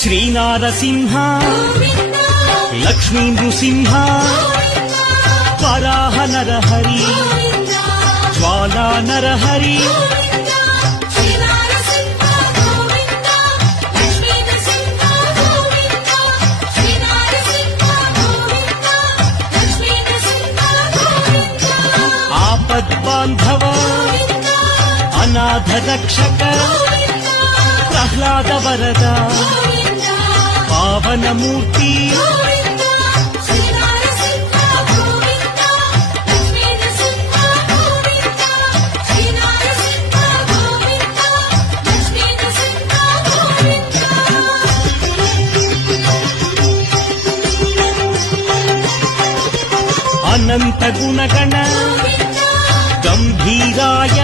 శ్రీనారసింహ లక్ష్మీ నృసింహ వరాహ నరహరి జ్వాలా నరహరి ఆపద్బాంధవ అనాథ రక్షక ప్రహ్లాద వరద పావనమూర్తి అనంత గుణగణ గంభీరాయ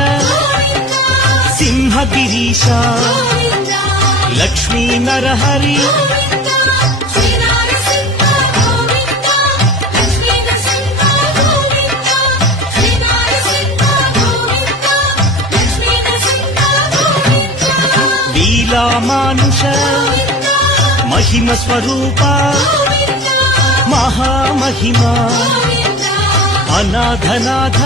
సింహగిరీశ లక్ష్మీ నరహరి లీలామానుష మహిమ స్వరూప మహామహిమ అనాథనాథ